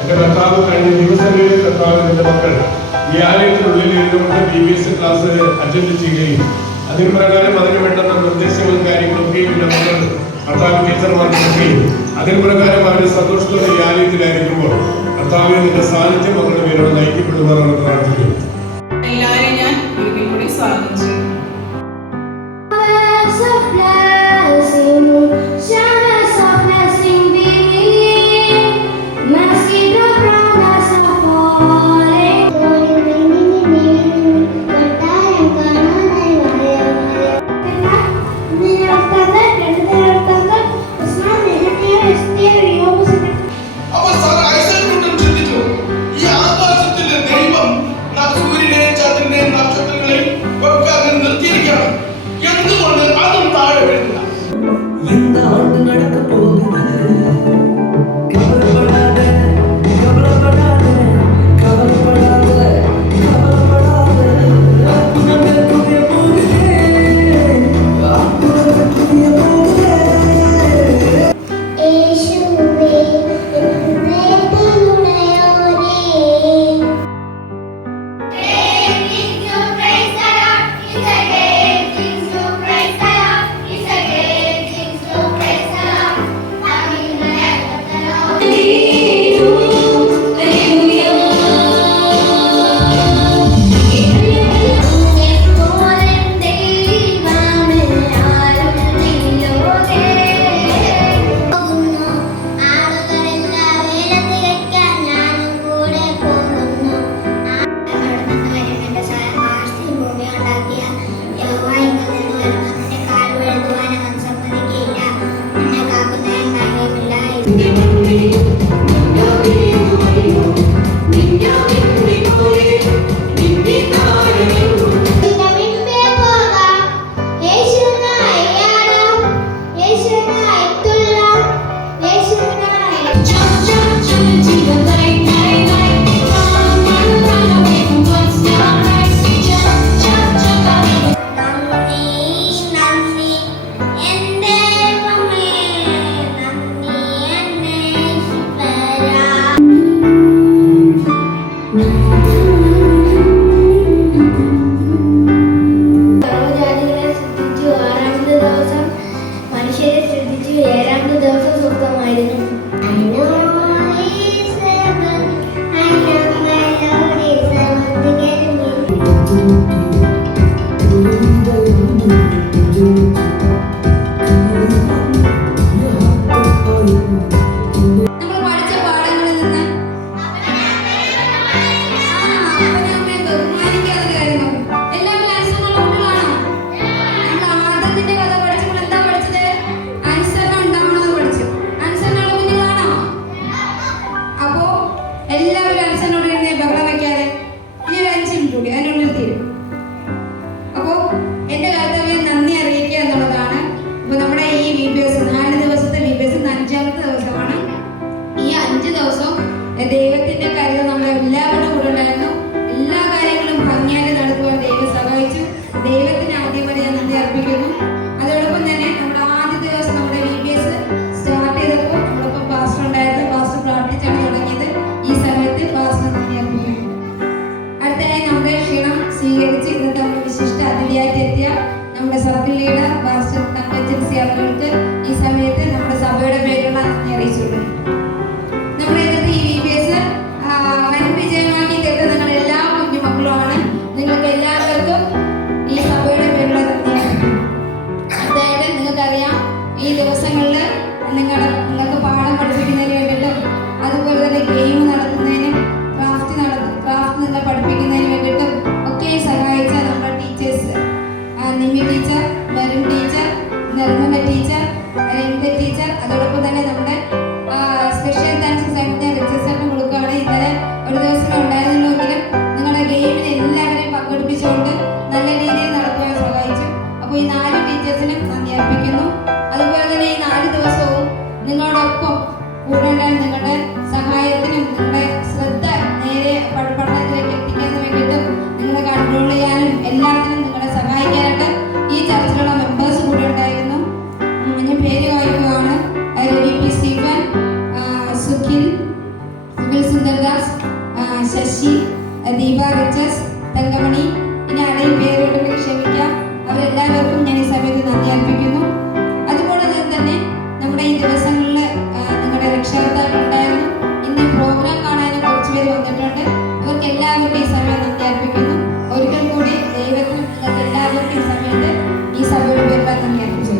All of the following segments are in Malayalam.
എന്റെ കർത്താവ് കഴിഞ്ഞ ദിവസങ്ങളിൽ കർത്താവിന്റെ മക്കൾ ഈ ആലയത്തിനുള്ളിൽ ഇരുന്നുകൊണ്ട് BBS ക്ലാസ് അറ്റൻഡ് ചെയ്യുകയും അതിന് പ്രകാരം അതിന് വേണ്ടുന്ന നിർദ്ദേശങ്ങളും കാര്യങ്ങളൊക്കെയും മക്കൾ കർത്താവ് ടീച്ചർമാർക്കൊക്കെയും അതിന് പ്രകാരം അവരുടെ സന്തോഷത്തോടെ ഈ ആലയത്തിലായിരിക്കുമ്പോൾ കർത്താവിനെ നിന്റെ സാന്നിധ്യം മക്കളുടെ പേരോട് നയിക്കപ്പെടുവാനാണ് പ്രാർത്ഥിക്കുന്നത്. എല്ലാവരെയും ഞാൻ ഒരിക്കൽ കൂടി സ്വാഗതം ചെയ്യുന്നു. ദൈവത്തിന്റെ കാര്യം നമ്മൾ എല്ലാവരുടെ കൂടെ ഉണ്ടായിരുന്നു. എല്ലാ കാര്യങ്ങളും ഭംഗിയായി നടത്തുവാൻ ദൈവം സഹായിച്ചു. ദൈവത്തിന് ആദ്യമായി ഞാൻ നന്ദി അർപ്പിക്കുന്നു. അതോടൊപ്പം തന്നെ നമ്മുടെ ആദ്യത്തെ ദിവസം നമ്മുടെ VBS സ്റ്റാർട്ട് ചെയ്തപ്പോൾ നമ്മളൊപ്പം പാസ്റ്റർ ഉണ്ടായിരുന്നു. പാസ്റ്റർ പ്രാർത്ഥിച്ചാണ് തുടങ്ങിയത്. ഈ സമയത്ത് പാസ്റ്റർ നന്ദി അർപ്പിക്കുന്നു. അടുത്തതായി നമ്മുടെ ക്ഷണം സ്വീകരിച്ച് ഇന്നത്തെ നമ്മുടെ വിശിഷ്ട അതിഥിയായിട്ട് എത്തിയ നമ്മുടെ സർക്കിൾ ലീഡർ പാസ്റ്റർ തങ്കച്ചൻസി അവർക്ക് ഈ സമയത്ത് നമ്മുടെ സഭയുടെ പേരുള്ള നന്ദി അറിയിച്ചുകൊള്ളുന്നു. നമ്മുടെ ഇന്നത്തെ ഈ VBS വൻ വിജയമാക്കി തീർത്ത നിങ്ങൾ എല്ലാ കുഞ്ഞുമക്കളുമാണ്. നിങ്ങൾക്ക് എല്ലാവർക്കും ഈ സഭയുടെ പേരുള്ള നന്ദി അറിയിക്കുന്നു. അടുത്തതായിട്ട് നിങ്ങൾക്കറിയാം, ഈ ദിവസങ്ങളിൽ നിങ്ങൾക്ക് പാഠം പഠിപ്പിക്കുന്നതിന് വേണ്ടിയിട്ടും അതുപോലെ തന്നെ ഗെയിം നടത്തുന്നതിനും ക്രാഫ്റ്റ് നിങ്ങൾ പഠിപ്പിക്കുന്നതിന് വേണ്ടിയിട്ടും ഒക്കെ സഹായിച്ച നമ്മുടെ teachers, Nimi teacher, Merin teacher, Nirmala teacher, Ranga teacher, അതോടൊപ്പം തന്നെ നമ്മുടെ സ്പെഷ്യൽ താങ്ക്സ് ഞാൻ രജിസ്റ്ററിന് കൊടുക്കുകയാണ്. ഇന്നലെ ഒരു ദിവസം ഉണ്ടായിരുന്നുവെങ്കിലും നിങ്ങളുടെ ഗെയിമിൽ എല്ലാവരെയും പങ്കെടുപ്പിച്ചുകൊണ്ട് നല്ല രീതിയിൽ നടത്തുവാൻ സഹായിച്ചു. അപ്പോൾ ഈ 4 ടീച്ചേഴ്സിനും നന്ദി അർപ്പിക്കുന്നു. അതുപോലെ തന്നെ ഈ 4 ദിവസവും നിങ്ങളോടൊപ്പം കൂടെ നിങ്ങളുടെ സഹായത്തിനും സുബിൽ സുന്ദർദാസ്, ശശി, ദീപ റിച്ചസ്, തങ്കമണി, ഇനി ആരെയും പേരുണ്ടെങ്കിൽ ക്ഷമിക്കാം. അവരെല്ലാവർക്കും ഞാൻ ഈ സമയത്ത് നന്ദി അർപ്പിക്കുന്നു. അതുപോലെ തന്നെ നമ്മുടെ ഈ ദിവസങ്ങളിൽ നിങ്ങളുടെ രക്ഷകർത്താക്കൾ ഉണ്ടായിരുന്നു. ഇന്ന് പ്രോഗ്രാം കാണാനും കുറച്ച് പേര് വന്നിട്ടുണ്ട്. അവർക്ക് എല്ലാവർക്കും ഈ സമയം നന്ദി അർപ്പിക്കുന്നു. ഒരിക്കൽ കൂടി ദൈവത്തിന് നിങ്ങൾക്ക് എല്ലാവർക്കും ഈ സമയത്ത് ഈ സഭയിൽ വരുവാൻ നന്ദി അർപ്പിച്ചു.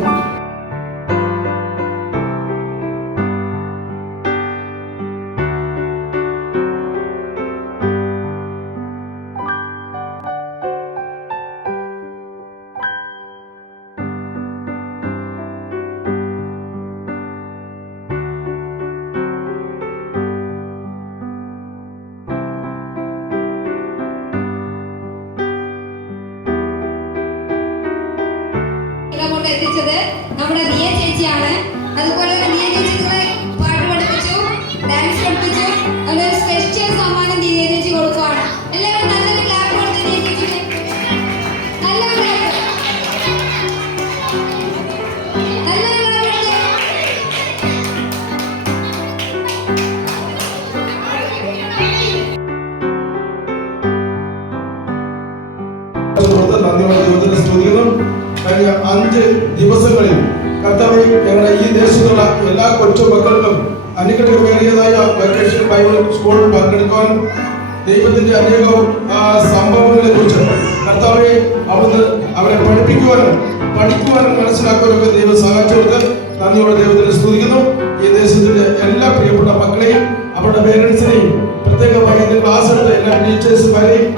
എത്തിച്ചത് നമ്മുടെ റിയ ചേച്ചിയാണ്. അതുപോലെ റിയ ചേച്ചി പാട്ട് പഠിപ്പിച്ചു, ഡാൻസ് പഠിപ്പിച്ചു. ഒരു സ്പെഷ്യൽ സമ്മാനം റിയ ചേച്ചി കൊടുക്കുകയാണ്. എല്ലാവരും നല്ലൊരു ക്ലാപ്പ് കൊടുത്ത് റിയ ചേച്ചിക്ക് നല്ലൊരു ക്ലാപ്പ്. കഴിഞ്ഞ 5 ദിവസങ്ങളിൽ കർത്താവേ ഞങ്ങളുടെ ഈ ദേശത്തുള്ള എല്ലാ കൊച്ചു മക്കൾക്കും അനുഗ്രഹമേറിയതായ വെക്കേഷൻ ബൈബിൾ സ്കൂളിൽ പങ്കെടുക്കുവാൻ ദൈവത്തിന്റെ അനേകവും സംഭവങ്ങളെ കുറിച്ച് കർത്താവെ അവിടുന്ന് അവരെ പഠിക്കുവാനും മനസ്സിലാക്കുവാനൊക്കെ ദൈവം സഹായിച്ചവർക്ക് നന്ദിയോടെ ദൈവത്തിന് സ്തുതിക്കുന്നു. ഈ ദേശത്തിന്റെ എല്ലാ പ്രിയപ്പെട്ട മക്കളെയും അവരുടെ പേരൻസിനെയും പ്രത്യേകമായി ക്ലാസ് എടുത്ത എല്ലാ ടീച്ചേഴ്സുമാരെയും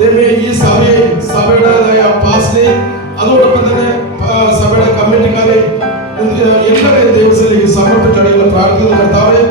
ദൈവമേ ഈ സഭയെയും സഭയുടേതായ പാസ്റ്ററെയും അതോടൊപ്പം തന്നെ സഭയുടെ കമ്മിറ്റിക്കാരെയും എല്ലാവരെയും ദൈവത്തിലേക്ക് സമർപ്പിച്ചടിയുള്ള പ്രാർത്ഥിക്കുന്ന കർത്താവെ